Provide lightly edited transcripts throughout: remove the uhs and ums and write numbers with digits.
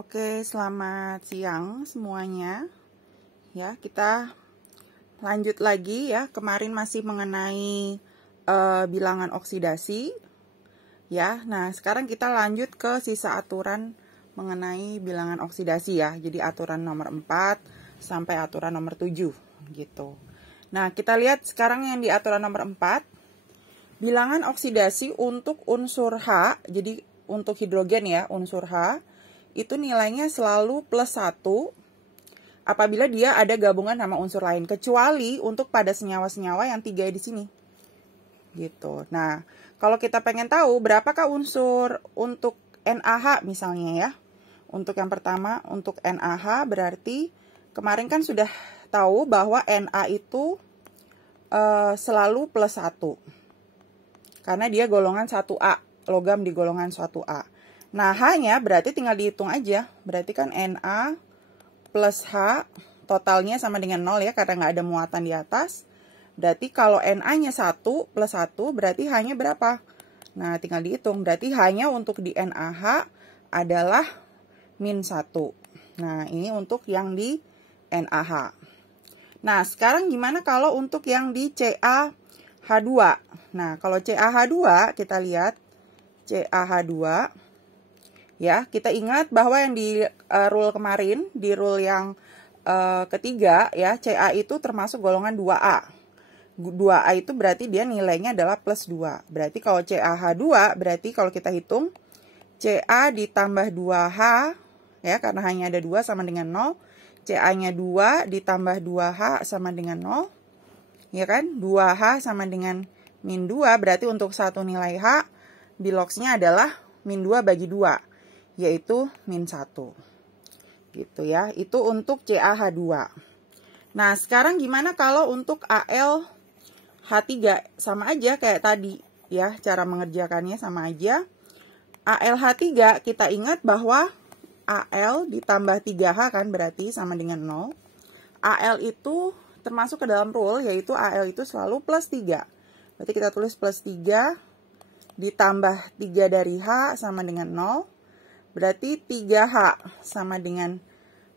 Oke, selamat siang semuanya. Ya, kita lanjut lagi ya. Kemarin masih mengenai bilangan oksidasi. Ya, nah sekarang kita lanjut ke sisa aturan mengenai bilangan oksidasi ya. Jadi aturan nomor 4 sampai aturan nomor 7 gitu. Nah, kita lihat sekarang yang di aturan nomor 4. Bilangan oksidasi untuk unsur H, jadi untuk hidrogen ya, unsur H, itu nilainya selalu plus 1 apabila dia ada gabungan sama unsur lain, kecuali untuk pada senyawa-senyawa yang 3 di sini. Gitu. Nah, kalau kita pengen tahu berapakah unsur untuk NaH misalnya ya. Untuk yang pertama, untuk NaH berarti kemarin kan sudah tahu bahwa Na itu selalu plus 1. Karena dia golongan 1A, logam di golongan 1A. Nah, H-nya berarti tinggal dihitung aja. Berarti kan Na plus H, totalnya sama dengan 0 ya, karena nggak ada muatan di atas. Berarti kalau Na-nya 1 plus 1, berarti H-nya berapa? Nah, tinggal dihitung. Berarti H-nya untuk di NaH adalah min 1. Nah, ini untuk yang di NaH. Nah, sekarang gimana kalau untuk yang di CaH2? Nah, kalau CaH2, kita lihat CaH2. Ya, kita ingat bahwa yang di rule kemarin, di rule yang ketiga ya, Ca itu termasuk golongan 2A. 2A itu berarti dia nilainya adalah plus 2. Berarti kalau CaH2, berarti kalau kita hitung Ca ditambah 2H, ya karena hanya ada 2 sama dengan 0. Ca-nya 2 ditambah 2H sama dengan 0. Ya kan? 2H sama dengan min 2, berarti untuk satu nilai H, biloxnya adalah min 2 bagi 2. Yaitu min 1. Gitu ya. Itu untuk CaH2. Nah, sekarang gimana kalau untuk AlH3? Sama aja kayak tadi ya, cara mengerjakannya sama aja. AlH3 kita ingat bahwa Al ditambah 3H kan berarti sama dengan 0. Al itu termasuk ke dalam rule, yaitu Al itu selalu plus 3. Berarti kita tulis plus 3 ditambah 3 dari H sama dengan 0. Berarti 3H sama dengan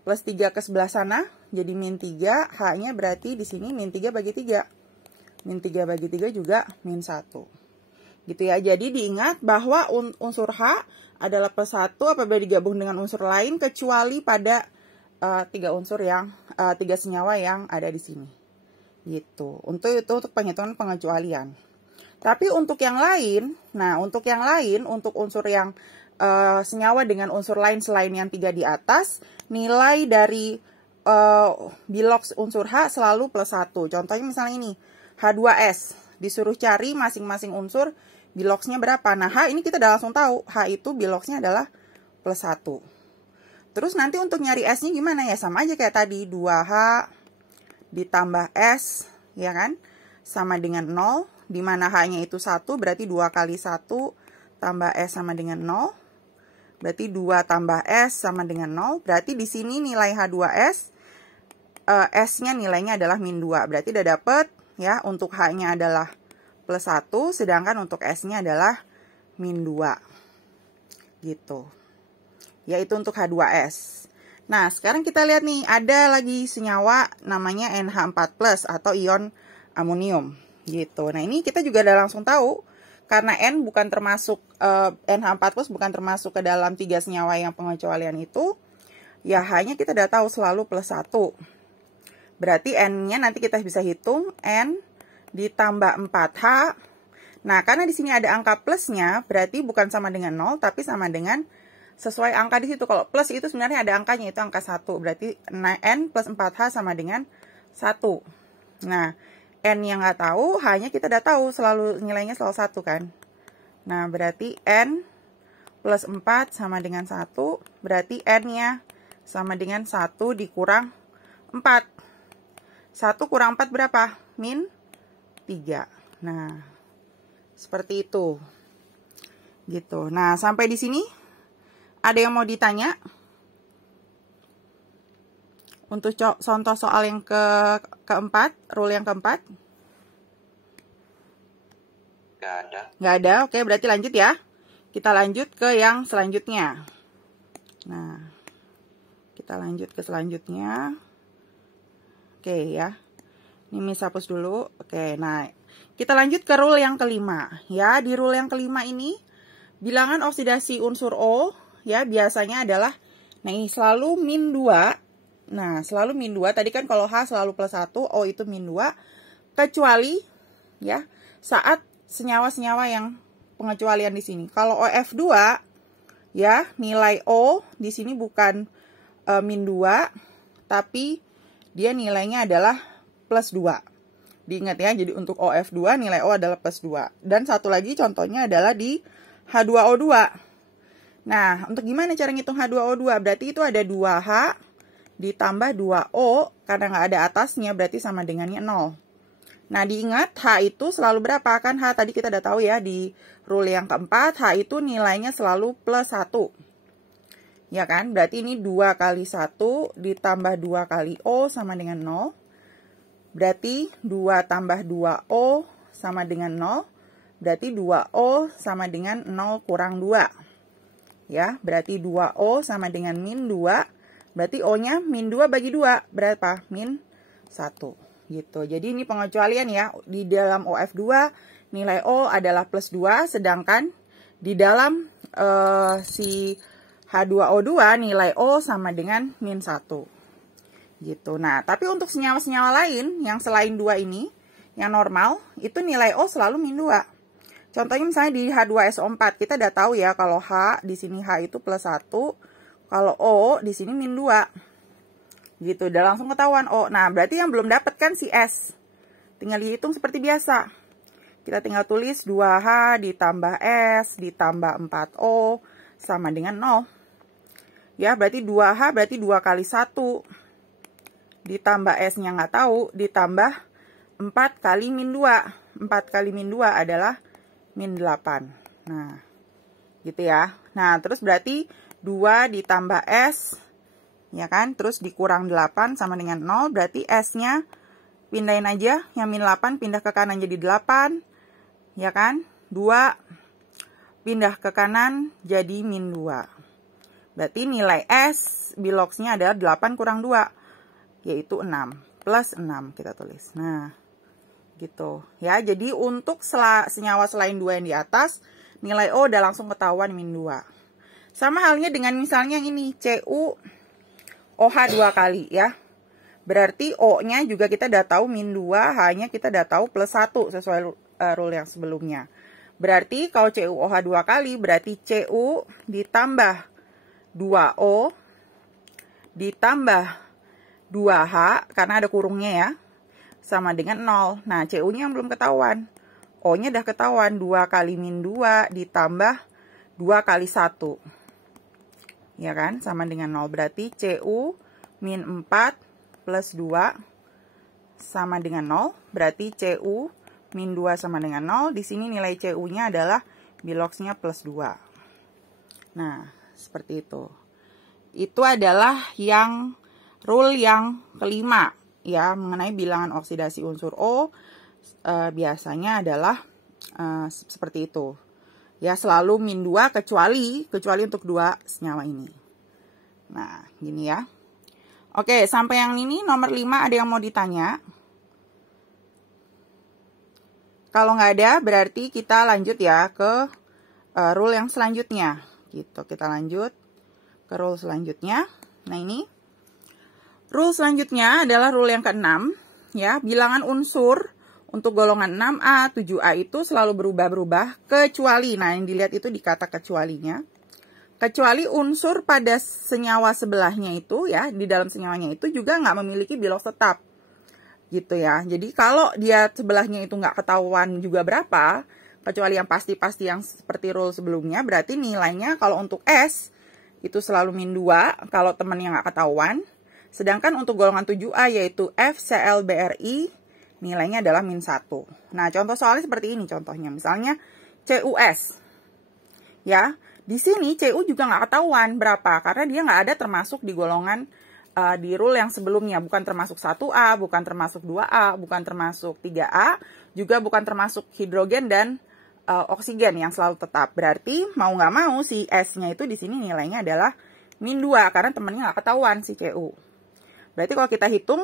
plus 3 ke sebelah sana, jadi min 3. H-nya berarti di sini min 3 bagi 3. Min 3 bagi 3 juga min 1. Gitu ya, jadi diingat bahwa unsur H adalah plus 1 apabila digabung dengan unsur lain, kecuali pada 3 unsur yang 3 senyawa yang ada di sini. Gitu. Untuk penghitungan pengecualian. Tapi untuk yang lain, nah untuk yang lain, untuk unsur yang senyawa dengan unsur lain selain yang 3 di atas, nilai dari bilox unsur H selalu plus 1. Contohnya misalnya ini, H2S. Disuruh cari masing-masing unsur biloxnya berapa. Nah, H ini kita udah langsung tahu. H itu biloxnya adalah plus 1. Terus nanti untuk nyari S-nya gimana ya? Sama aja kayak tadi, 2H ditambah S, ya kan? Sama dengan 0. Dimana H-nya itu 1, berarti 2 kali 1 tambah S sama dengan 0. Berarti 2 tambah S sama dengan 0. Berarti di sini nilai H2S, S-nya nilainya adalah min 2. Berarti udah dapet ya, untuk H-nya adalah plus 1, sedangkan untuk S-nya adalah min 2. Gitu. Yaitu untuk H2S. Nah, sekarang kita lihat nih, ada lagi senyawa namanya NH4+ atau ion amonium. Gitu. Nah, ini kita juga udah langsung tahu. Karena N bukan termasuk, NH4+ bukan termasuk ke dalam 3 senyawa yang pengecualian itu, ya H-nya kita udah tahu selalu plus 1. Berarti N-nya nanti kita bisa hitung, N ditambah 4H. Nah, karena di sini ada angka plusnya, berarti bukan sama dengan 0, tapi sama dengan sesuai angka di situ. Kalau plus itu sebenarnya ada angkanya, itu angka 1. Berarti N plus 4H sama dengan 1. Nah, N yang nggak tahu, H-nya kita udah tahu, selalu nilainya selalu 1 kan. Nah, berarti N plus 4 sama dengan 1, berarti N-nya sama dengan 1 dikurang 4. 1 kurang 4 berapa? Min 3. Nah, seperti itu. Gitu. Nah, sampai di sini ada yang mau ditanya? Untuk contoh soal yang keempat, rule yang keempat? Nggak ada. Nggak ada, oke berarti lanjut ya. Kita lanjut ke yang selanjutnya. Nah, Kita lanjut ke selanjutnya. Oke ya. Ini Miss hapus dulu. Oke, nah kita lanjut ke rule yang kelima. Ya, di rule yang kelima ini bilangan oksidasi unsur O ya biasanya adalah selalu min 2. Nah, selalu min 2. Tadi kan kalau H selalu plus 1, O itu min 2. Kecuali ya saat senyawa-senyawa yang pengecualian di sini. Kalau OF2 ya, nilai O di sini bukan min 2, tapi dia nilainya adalah plus 2. Diingat ya, jadi untuk OF2 nilai O adalah plus 2. Dan satu lagi contohnya adalah di H2O2. Nah, untuk gimana cara ngitung H2O2? Berarti itu ada 2H ditambah 2O, karena nggak ada atasnya berarti sama dengannya 0. Nah, diingat H itu selalu berapa? Kan H tadi kita udah tahu ya di rule yang keempat, H itu nilainya selalu plus 1. Ya kan? Berarti ini 2 kali 1 ditambah 2 kali O sama dengan 0. Berarti 2 tambah 2O sama dengan 0. Berarti 2O sama dengan 0 kurang 2. Ya, berarti 2O sama dengan min 2. Berarti O-nya min 2 bagi 2. Berapa? Min 1. Gitu. Jadi ini pengecualian ya. Di dalam OF2 nilai O adalah plus 2. Sedangkan di dalam si H2O2 nilai O sama dengan min 1. Gitu. Nah, tapi untuk senyawa-senyawa lain yang selain 2 ini, yang normal, itu nilai O selalu min 2. Contohnya misalnya di H2SO4, kita udah tahu ya kalau H, di sini H itu plus 1, kalau O di sini min 2. Gitu, udah langsung ketahuan O. Nah, berarti yang belum dapat kan si S. Tinggal dihitung seperti biasa. Kita tinggal tulis 2H ditambah S ditambah 4O sama dengan 0. Ya, berarti 2H berarti 2 kali 1. Ditambah S-nya nggak tahu, ditambah 4 kali min 2. 4 kali min 2 adalah min 8. Nah, gitu ya. Nah, terus berarti 2 ditambah S, ya kan? Terus dikurang 8 sama dengan 0. Berarti S-nya pindahin aja. Yang min 8 pindah ke kanan jadi 8. Ya kan? 2 pindah ke kanan jadi min 2. Berarti nilai S biloxnya adalah 8 kurang 2. Yaitu 6. Plus 6 kita tulis. Nah, gitu. Ya, jadi untuk senyawa selain 2 yang di atas, nilai O udah langsung ketahuan min 2. Sama halnya dengan misalnya ini, CuOH 2 kali ya. Berarti O-nya juga kita udah tahu min 2, H-nya kita udah tahu plus 1 sesuai rule yang sebelumnya. Berarti kalau CuOH 2 kali, berarti Cu ditambah 2O ditambah 2H, karena ada kurungnya ya, sama dengan 0. Nah, Cu-nya yang belum ketahuan. O-nya udah ketahuan, 2 kali min 2 ditambah 2 kali 1. Ya kan, sama dengan 0. Berarti Cu min 4 plus 2 sama dengan 0. Berarti Cu min 2 sama dengan 0. Di sini nilai Cu-nya adalah biloxnya plus 2. Nah, seperti itu. Itu adalah yang rule yang kelima ya, mengenai bilangan oksidasi unsur O. Biasanya adalah seperti itu. Ya, selalu min 2 kecuali untuk 2 senyawa ini. Nah, gini ya. Oke, sampai yang ini nomor 5 ada yang mau ditanya? Kalau nggak ada, berarti kita lanjut ya ke rule yang selanjutnya. Gitu, kita lanjut ke rule selanjutnya. Nah, ini rule selanjutnya adalah rule yang ke-6 ya. Bilangan unsur untuk golongan 6A, 7A itu selalu berubah-berubah kecuali, nah yang dilihat itu di kata kecualinya. Kecuali unsur pada senyawa sebelahnya itu ya, di dalam senyawanya itu juga nggak memiliki bilox tetap. Gitu ya. Jadi kalau dia sebelahnya itu nggak ketahuan juga berapa, kecuali yang pasti-pasti yang seperti rule sebelumnya, berarti nilainya kalau untuk S itu selalu min 2 kalau temennya nggak ketahuan. Sedangkan untuk golongan 7A yaitu FClBrI nilainya adalah min 1. Nah, contoh soalnya seperti ini contohnya. Misalnya CuS. Ya, di sini Cu juga nggak ketahuan berapa karena dia nggak ada termasuk di golongan di rule yang sebelumnya, bukan termasuk 1A, bukan termasuk 2A, bukan termasuk 3A, juga bukan termasuk hidrogen dan oksigen yang selalu tetap. Berarti mau nggak mau si S-nya itu di sini nilainya adalah min 2 karena temennya nggak ketahuan si CU. Berarti kalau kita hitung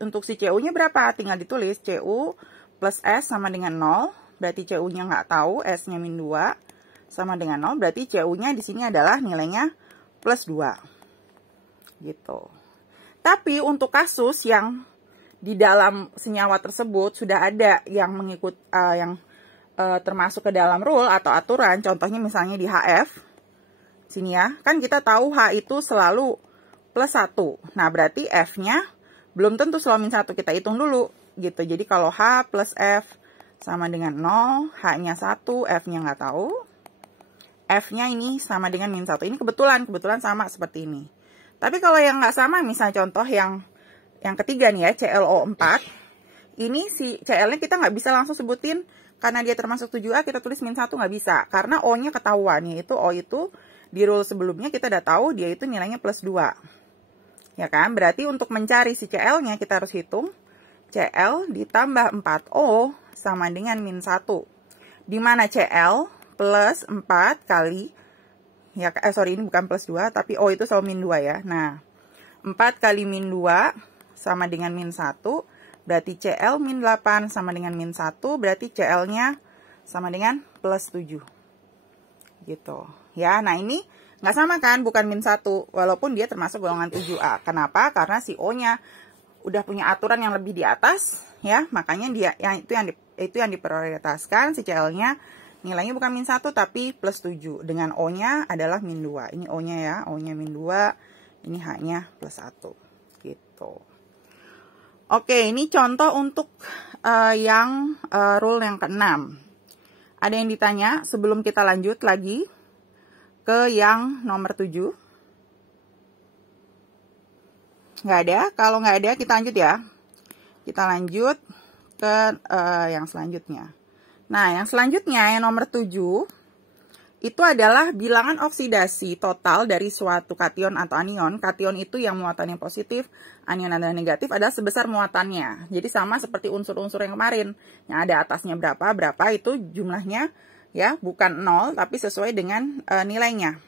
untuk si CU-nya berapa? Tinggal ditulis CU plus S sama dengan 0. Berarti CU-nya nggak tahu, S-nya min 2 sama dengan 0. Berarti CU-nya di sini adalah nilainya plus 2. Gitu. Tapi untuk kasus yang di dalam senyawa tersebut sudah ada yang mengikut termasuk ke dalam rule atau aturan, contohnya misalnya di HF. Sini ya, kan kita tahu H itu selalu plus 1. Nah, berarti F-nya belum tentu selalu min 1. Kita hitung dulu, gitu. Jadi, kalau H plus F sama dengan 0, H-nya 1, F-nya nggak tahu. F-nya ini sama dengan min 1. Ini kebetulan sama seperti ini. Tapi kalau yang nggak sama, misalnya contoh yang ketiga nih ya, ClO4. Ini si Cl-nya kita nggak bisa langsung sebutin, karena dia termasuk 7A, kita tulis min 1 nggak bisa. Karena O-nya ketahuan, yaitu O itu di rule sebelumnya kita udah tahu dia itu nilainya plus 2. Ya kan? Berarti untuk mencari si CL-nya kita harus hitung CL ditambah 4O sama dengan min 1. Di mana CL plus 4 kali, ya sorry ini bukan plus 2, tapi O itu selalu min 2 ya. Nah, 4 kali min 2 sama dengan min 1, berarti CL min 8 sama dengan min 1, berarti CL-nya sama dengan plus 7. Gitu. Ya, nah ini nggak sama kan, bukan min 1, walaupun dia termasuk golongan 7A. Kenapa? Karena si O-nya udah punya aturan yang lebih di atas, ya, makanya dia itu yang diprioritaskan, si CL-nya nilainya bukan min 1 tapi plus 7. Dengan O-nya adalah min 2. Ini O-nya ya, O-nya min 2, ini H-nya plus 1. Gitu. Oke, ini contoh untuk rule yang ke-6. Ada yang ditanya sebelum kita lanjut lagi ke yang nomor 7. Nggak ada. Kalau nggak ada, kita lanjut ya. Kita lanjut ke yang selanjutnya. Nah, yang selanjutnya, yang nomor 7, itu adalah bilangan oksidasi total dari suatu kation atau anion. Kation itu yang muatannya positif, anion adalah negatif, adalah sebesar muatannya. Jadi sama seperti unsur-unsur yang kemarin. Yang ada atasnya berapa itu jumlahnya, ya, bukan 0, tapi sesuai dengan nilainya.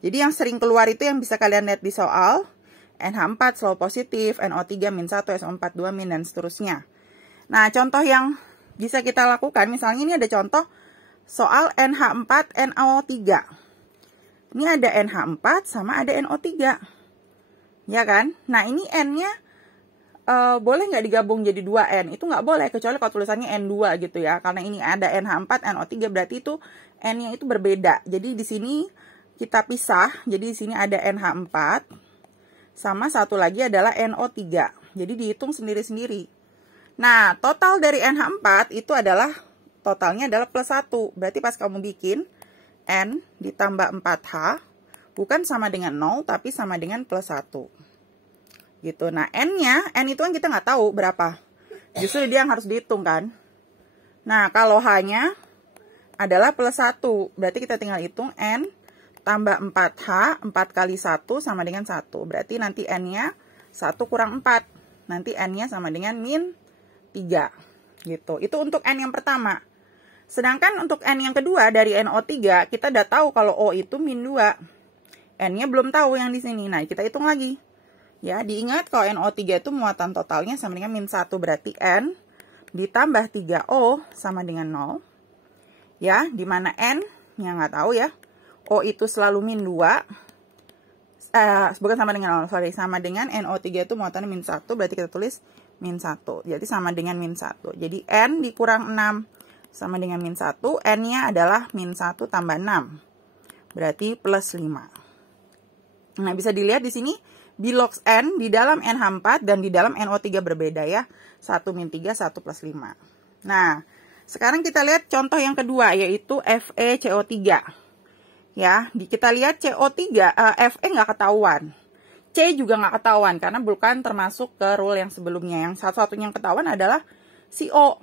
Jadi yang sering keluar itu yang bisa kalian lihat di soal, NH4 selalu positif, NO3 min 1, SO4 2 min, dan seterusnya. Nah, contoh yang bisa kita lakukan, misalnya ini ada contoh soal NH4, NO3. Ini ada NH4 sama ada NO3. Ya kan? Nah, ini N-nya boleh nggak digabung jadi 2N? Itu nggak boleh, kecuali kalau tulisannya N2 gitu ya. Karena ini ada NH4, NO3, berarti itu N-nya itu berbeda. Jadi di sini kita pisah. Jadi di sini ada NH4, sama satu lagi adalah NO3. Jadi dihitung sendiri-sendiri. Nah, total dari NH4 itu adalah, totalnya adalah plus 1. Berarti pas kamu bikin, N ditambah 4H, bukan sama dengan 0, tapi sama dengan plus 1. Gitu. Nah, N-nya, N itu kan kita nggak tahu berapa. Justru dia yang harus dihitung kan. Nah, kalau H-nya adalah plus 1. Berarti kita tinggal hitung N tambah 4H, 4 kali 1 sama dengan 1. Berarti nanti N-nya 1 kurang 4. Nanti N-nya sama dengan min 3. Gitu. Itu untuk N yang pertama. Sedangkan untuk N yang kedua dari NO3, kita udah tahu kalau O itu min 2. N-nya belum tahu yang di sini. Nah, kita hitung lagi. Ya, diingat kalau NO3 itu muatan totalnya sama dengan min 1. Berarti N ditambah 3O sama dengan 0. Ya, dimana N-nya nggak tahu ya. O itu selalu min 2. Bukan sama dengan 0, sorry. Sama dengan NO3 itu muatannya min 1. Berarti kita tulis min 1. Jadi sama dengan min 1. Jadi N dikurang 6 sama dengan min 1. N-nya adalah min 1 tambah 6. Berarti plus 5. Nah, bisa dilihat di sini. Bilox N di dalam NH4 dan di dalam NO3 berbeda ya. 1 min 3, 1 plus 5. Nah, sekarang kita lihat contoh yang kedua, yaitu FeCO3. Ya, kita lihat CO3, Fe nggak ketahuan. C juga nggak ketahuan, karena bukan termasuk ke rule yang sebelumnya. Yang satu-satunya yang ketahuan adalah si O.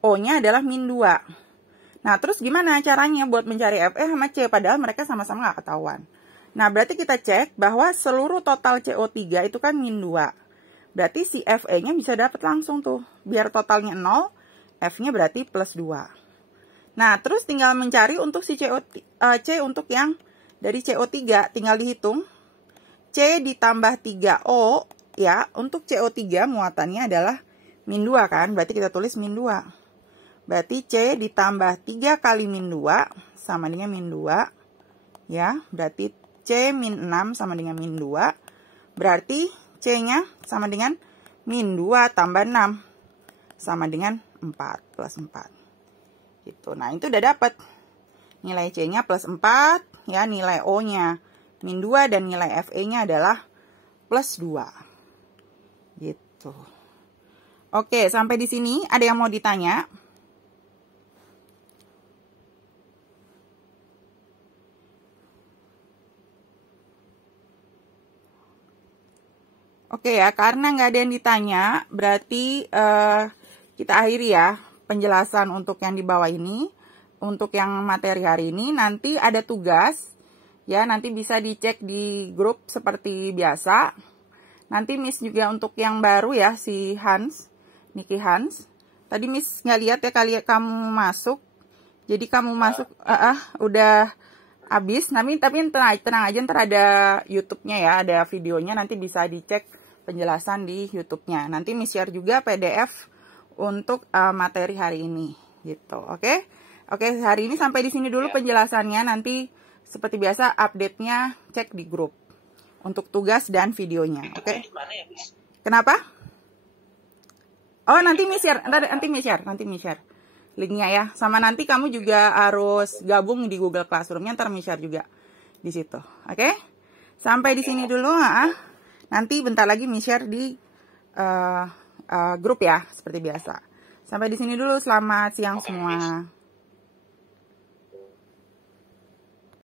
O-nya adalah min 2. Nah, terus gimana caranya buat mencari Fe sama C, padahal mereka sama-sama nggak ketahuan. Nah, berarti kita cek bahwa seluruh total CO3 itu kan min 2. Berarti si Fe-nya bisa dapat langsung tuh. Biar totalnya 0, F-nya berarti plus 2. Nah, terus tinggal mencari untuk si C untuk yang Dari CO3 tinggal dihitung. C ditambah 3O, ya. Untuk CO3 muatannya adalah min 2 kan. Berarti kita tulis min 2. Berarti C ditambah 3 kali min 2 sama dengan min 2. Ya, berarti C min 6 sama dengan min 2. Berarti C-nya sama dengan min 2 tambah 6. Sama dengan 4 plus 4. Gitu. Nah, itu udah dapat. Nilai C-nya plus 4, ya, nilai O-nya min 2, dan nilai Fe-nya adalah plus 2. Gitu. Oke, sampai di sini ada yang mau ditanya? Oke ya, karena nggak ada yang ditanya, berarti kita akhiri ya penjelasan untuk yang di bawah ini. Untuk yang materi hari ini, nanti ada tugas, ya, nanti bisa dicek di grup seperti biasa. Nanti Miss juga untuk yang baru ya, si Hans, Niki Hans. Tadi Miss nggak lihat ya kali kamu masuk. Jadi kamu masuk, udah habis. Tapi tenang aja, ntar ada YouTube-nya ya, ada videonya, nanti bisa dicek penjelasan di YouTube-nya. Nanti Miss share juga PDF untuk materi hari ini, gitu, oke? Oke, hari ini sampai di sini dulu penjelasannya. Nanti seperti biasa update-nya cek di grup untuk tugas dan videonya. Oke? Kenapa? Oh, nanti Miss share, nanti Miss share linknya ya. Sama nanti kamu juga harus gabung di Google Classroom-nya, ntar Miss share juga di situ. Oke? Sampai di sini dulu, Nanti bentar lagi Miss share di grup ya, seperti biasa. Sampai di sini dulu, selamat siang semua.